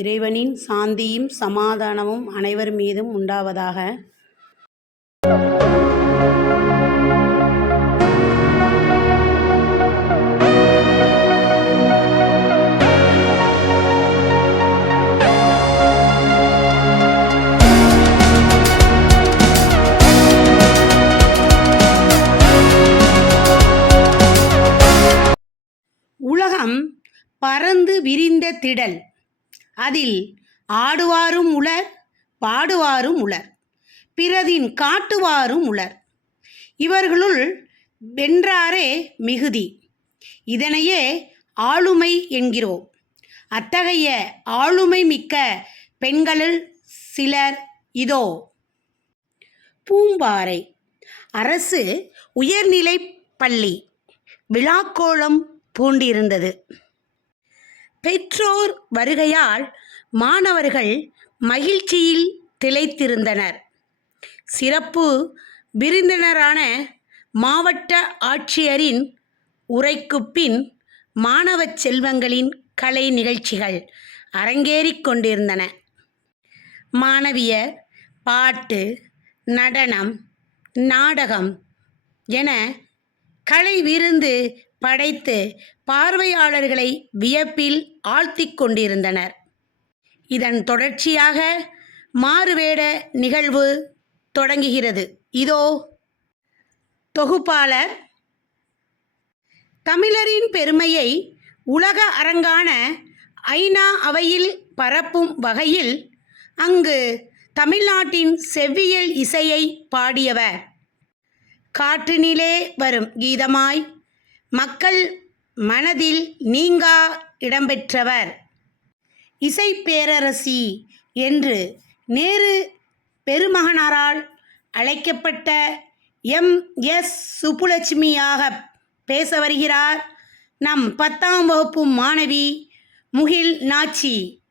இறைவனின் சாந்தியும் சமாதானமும் அனைவர் மீதும் உண்டாவதாக. உலகம் பரந்து விரிந்த திடல். அதில் ஆடுவாரும் உளர் பாடுவாரும் உளர் பிறதின் காட்டுவாரும் உளர் இவர்களுள் வென்றாரே மிகுதி. இதனையே ஆளுமை என்கிறோம். அத்தகைய ஆளுமை மிக்க பெண்களில் சிலர் இதோ. பூம்பாறை. அரசு உயர்நிலை பள்ளி. விழாக்கோலம் பூண்டிருந்தது. பெற்றோர் வருகையால் மாணவர்கள் மகிழ்ச்சியில் திளைத்திருந்தனர். சிறப்பு விருந்தினரான மாவட்ட ஆட்சியரின் உரைக்கு பின் மாணவ செல்வங்களின் கலை நிகழ்ச்சிகள் அரங்கேறிக் கொண்டிருந்தன. மாணவியர் பாட்டு நடனம் நாடகம் என கலை விருந்து படைத்து பார்வையாளர்களை வியப்பில் ஆழ்த்திக் கொண்டிருந்தனர். இதன் தொடர்ச்சியாக மாறுவேட நிகழ்வு தொடங்குகிறது. இதோ தொகுப்பாளர் தமிழரின் பெருமையை உலக அரங்கான ஐநா அவையில் பரப்பும் வகையில் அங்கு தமிழ்நாட்டின் செவ்வியல் இசையை பாடியவர். காற்றினிலே வரும் கீதமாய் மக்கள் மனதில் நீங்கா இடம்பெற்றவர். இசை பேரரசி என்று நேரு பெருமகனாரால் அழைக்கப்பட்ட எம். எஸ். சுப்புலட்சுமியாக பேச வருகிறார் நம் பத்தாம் வகுப்பு மாணவி முகில் நாச்சி.